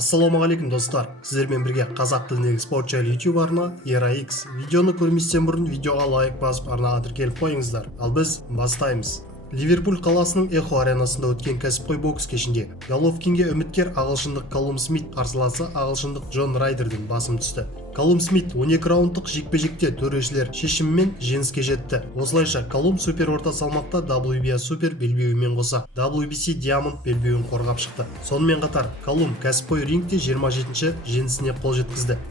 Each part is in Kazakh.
Ассалаумағалейкум достар, сіздермен бірге қазақ тіліндегі спорт жайлы YouTube арна ERA-X. Видеоны көрместен бұрын видеоға лайк басып арнаға тіркеліп қойыңыздар. Ал біз бастаймыз. Ливерпуль қаласының Эхо аренасында өткен кәсіпқой бокс кешінде Головкинге үміткер ағылшындық Каллум Смит қарсыласы ағылшындық Джон Райдерден басым түсті. Каллум Смит 12 раундтық жекпе-жекте төрешілер шешімімен жеңіске жетті. Осылайша Каллум супер орта салмақта WBA супер белбеуімен қоса WBC Diamond белбеуін қорғап шықты. Сонымен қатар Каллум кәсіпқой рингте 27-ші жеңісіне қол жеткізді.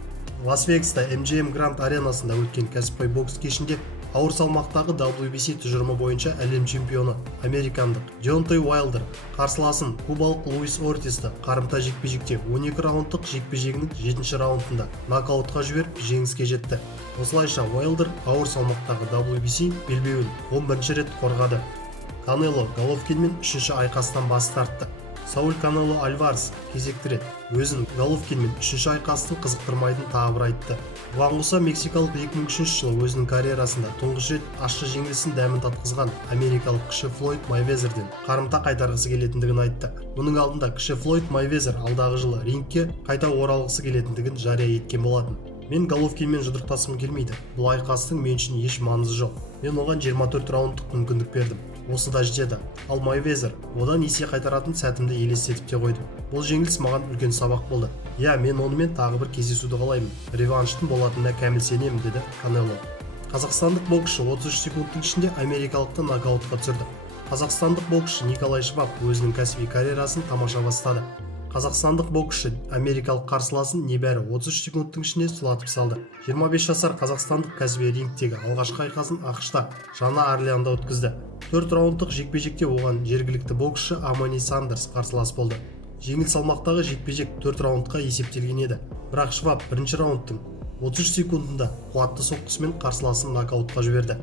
Лас-Вегаста MGM Grand аренасында өткен кәсіпқой бокс кешінде ауыр салмақтағы WBC тұжырымы бойынша әлем чемпионы американдық Деонтей Уайлдер қарсыласын кубалық Луис Ортисті қарымта жекпе-жекте 12 раундтық жекпе-жегінің 7-ші раундында нокаутқа жіберіп жеңіске жетті. Осылайша Уайлдер ауыр салмақтағы WBC белбеуін 11-ші рет қорғады. Канело Головкинмен 3-ші айқастан бас тартты. Сауль Канело Альварес кезекті рет өзін Головкинмен 3-ші айқастың қызықтырмайтын тағы бір айтты. Бұған қоса мексикалық 2003 жылы өзінің карьерасында тұңғыш рет ащы жеңілісін дәмін татқызған америкалық кіші Флойд Майвезерден қарымта қайтарғысы келетіндігін айтты. Мұның алдында кіші Флойд Майвезер алдағы жылы рингке қайта оралғысы келетіндігін жария еткен болатын. Мен Головкинмен жұдырықтасқым келмейді. Бұл айқастың мен үшін еш маңызы жоқ. Мен оған 24 раундтық мүмкіндік бердім. Осы да жетеді. Ал Майвезер одан есе қайтаратын сәтімді елестетіп те қойдым. Бұл жеңіліс маған үлкен сабақ болды. Мен онымен тағы бір кездесуді қалаймын. Реванштың болатынына кәміл сенемін, деді Канело. Қазақстандық боксшы 33 секундтың ішінде америкалықты нокаутқа түсірді. Қазақстандық боксшы Николай Шваб өзінің кәсіби карьерасын тамаша бастады. Қазақстандық боксшы америкалық қарсыласын небәрі 33 секундтың ішінде сұлатып салды. 25 жасар қазақстандық кәсіби рингтегі алғашқы айқасын ақш-та Жаңа Орлеанда өткізді. 4 раундтық жекпе-жекте оған жергілікті боксшы Амани Сандерс қарсылас болды. Жеңіл салмақтағы жекпе-жек 4 раундқа есептелген еді. Бірақ Шваб бірінші раундтың 33 секундында қуатты соққысымен қарсыласын нокаутқа жіберді.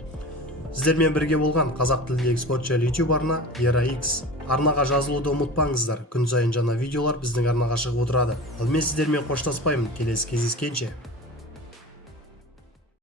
Сіздермен бірге болған қазақ тіліндегі спорт жайлы YouTube арна ERA-X. Арнаға жазылуды ұмытпаңыздар. Күн сайын жаңа видеолар біздің арнаға шығып отырады. Ал мен сіздермен қоштаспаймын. Келесі кездескенше.